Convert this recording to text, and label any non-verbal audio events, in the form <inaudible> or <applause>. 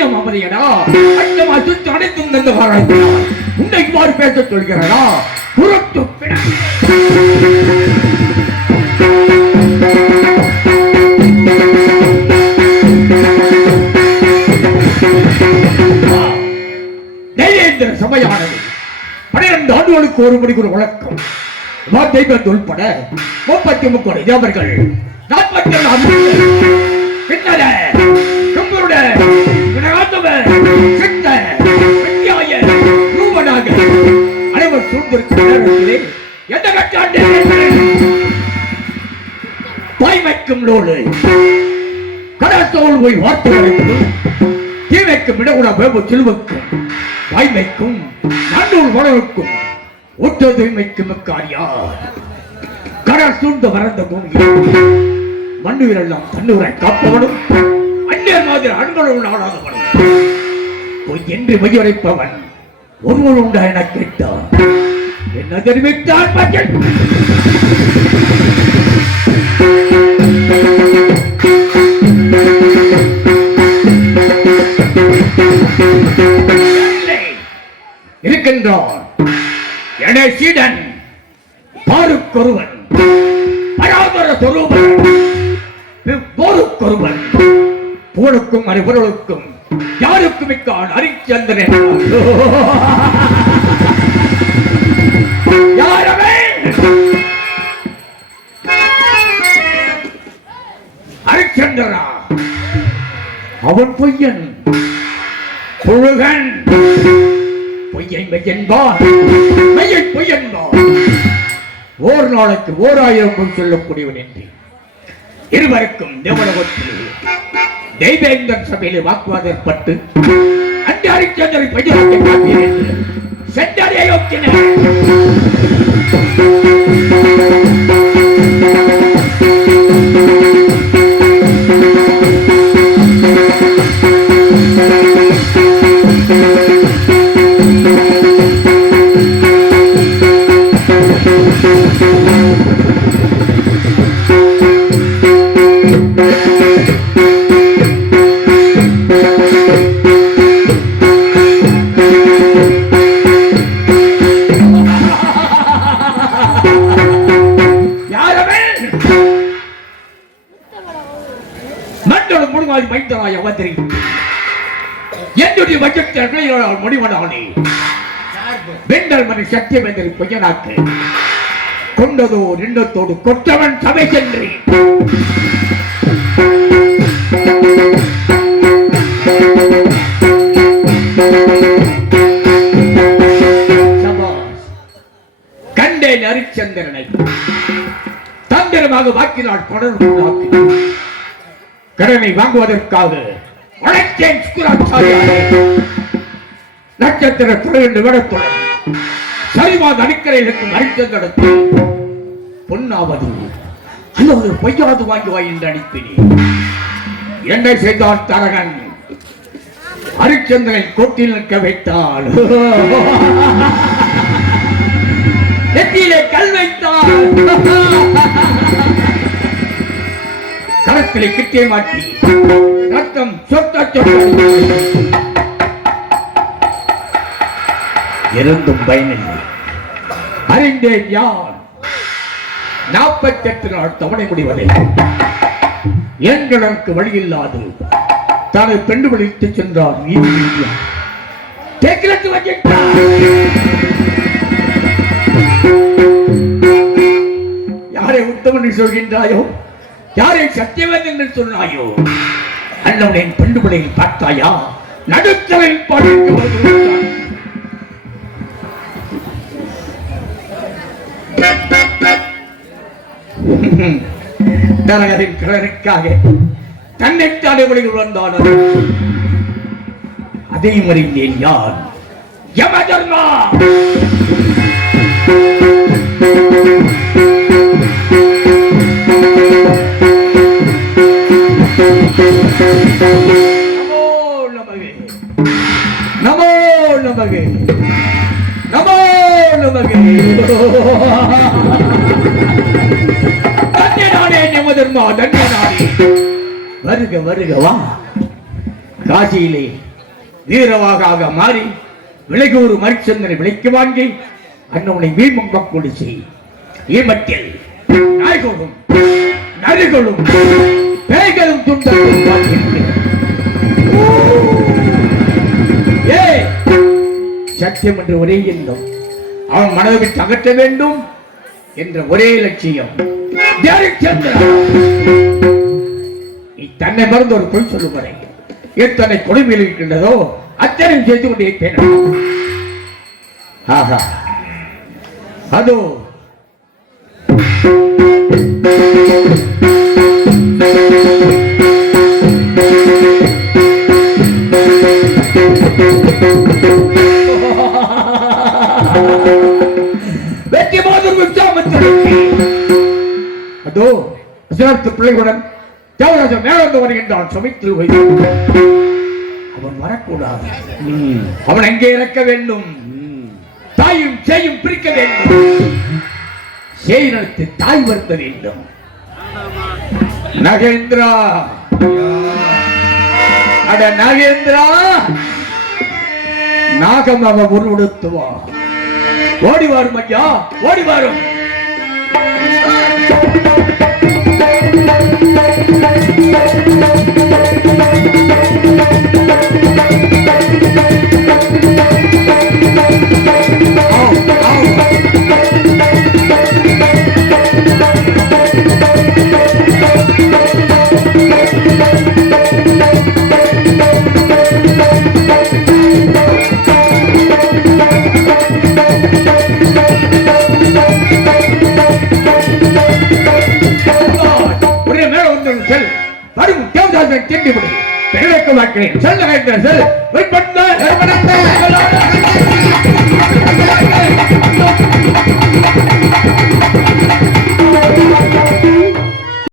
என்ன மமதையடா அச்சமா சுத்து அனைத்தும் தந்து உன்னை இவ்வாறு பேசச் சொல்கிறடா புறத்து சபையானது ஆண்டுகளுக்கு ஒரு மணிக்கு ஒரு வழக்கம். தெய்வத்து உள்பட முப்பத்தி முப்பது தேவர்கள் நாற்பத்தி தாய்மைக்கும் நூலு. கடத்தோல் போய் வார்த்தை வரைக்கும் தீமைக்கும் இடகுட வேபு செல்வக்கும் வாய்மைக்கும் நன்னூல் வளருக்கும் ஒற்ற தூய்மைக்கும் காரியார் கடல் சூழ்ந்து வறந்த பூமியில் மண்ணுயிரெல்லாம் தன்னூரை காப்பவனும் அந்நியர் மாதிரி அன்புடன் நாடாதவனும் பொய் என்று மையுரைப்பவன் ஒருவன் உண்டா என கேட்டான். என்ன தெரிவித்தார் மக்கள் இல்லை. இருக்கின்றான் என சீடன் பாருக்கொருவன் பராபர சொரூபன் போருக்கொருவன் போருக்கும் அறிவுகளுக்கும் யாருக்கும் யாரவே அவன் பொய்யன் புழுகன் பொய்யை மெய்யன்பார் மெய்யை பொய்யன்பார் ஓர் நாளைக்கு ஓர் ஆயிரம் பொய் சொல்லக்கூடியவன் என்று. இருவருக்கும் தேவலகத்தில் தெய்வேந்தன் சபையிலே வாக்குவாதப்பட்டு அந்த அரிச்சந்திரை பையனாக்க காப்பீர் Sen nereye yok yine? மண்டல முழுவாதி என்னுடைய பட்ஜெட்டை முடிவனானே. வெண்டல் மணி சத்தியவேந்தரி பொய்யனாக்கு கொண்டதோ நின்றத்தோடு கொற்றவன் சபை சென்று. கண்டேன் அரிச்சந்திரனை தந்திரமாக வாக்கினால் தொடர்பு கடனை வாங்குவதற்காக உழைத்தேன் சுக்கராச்சாரியாரே. நட்சத்திர துறையின் விடத்துடன் சரிவாத அடிக்கரையில் இருக்கும் பொன்னாவது அல்லது பொய்யாது வாங்கி வா என்று அனுப்பினேன் என்னை செய்தான் தரகன் ஹரிச்சந்திரன் கோட்டில் நிற்க வைத்தாள். <laughs> நெத்தியிலே கல் வைத்தாள். <laughs> கரத்திலே கிட்டே மாட்டி ரத்தம் சொட்ட இருந்தும் பயனில்லை. அறிந்தேன் யார்? நாற்பத்தி எட்டு நாள் தவணை முடிவதை. எங்களுக்கு வழியில்லாது. தனது பெண்டு விழித்து சென்றார் நீதி யாரை உத்தமன் சொல்கின்றாயோ? யாரை சத்தியவன் என்று சொன்னாயோ? அண்ணவனின் பெண்டுபிளையில் பார்த்தாயா? நடுத்தரில் படுத்து தரகரின் கடனுக்காக தன்னை வழிகள் வந்தான் அதையும் அறிந்தேன் யார்? யமதர்மா! நமோ நமகே. நமோ நமகே. தன்யனானே தன்யனானே வருக வருக வா. காசியிலே வீரவாக மாறி விலைகூறு மரிச்சந்திரனை விலைக்கு வாங்கி அண்ணவனை வீழ்மம்பம் கொண்டு செய். ஈமட்டில் நாய்களும் நரிகளும் லட்சியம் என்ற ஒரே எண்ணம். அவன் மனதை விட்டு அகற்ற வேண்டும் என்ற ஒரே லட்சியம். தன்னை மறந்து ஒரு பொய் சொல்லும் எத்தனை கொடுமையில் இருக்கின்றதோ அத்தனை செய்து கொண்டிருப்பேன் ஆஹா. அதோ. தேவராஜன் மேலந்து வருகின்றான். சமைத்து அவன் வரக்கூடாது. அவன் அங்கே இறக்க வேண்டும்? தாயும் சேயும் பிரிக்க வேண்டும். சேய் நடத்தி தாய் வருத்த வேண்டும். நகேந்திரா. அட நகேந்திரா. நாகம் அவன் உருவெடுத்துவா ஓடி வரும் ஐயா ஓடி வரும். உடனே வந்து செல் வரும் தேவதாசனை தீண்டி விடு. பெருமைக்கு செல்ல வேண்டும் செல் வெண்பட்ட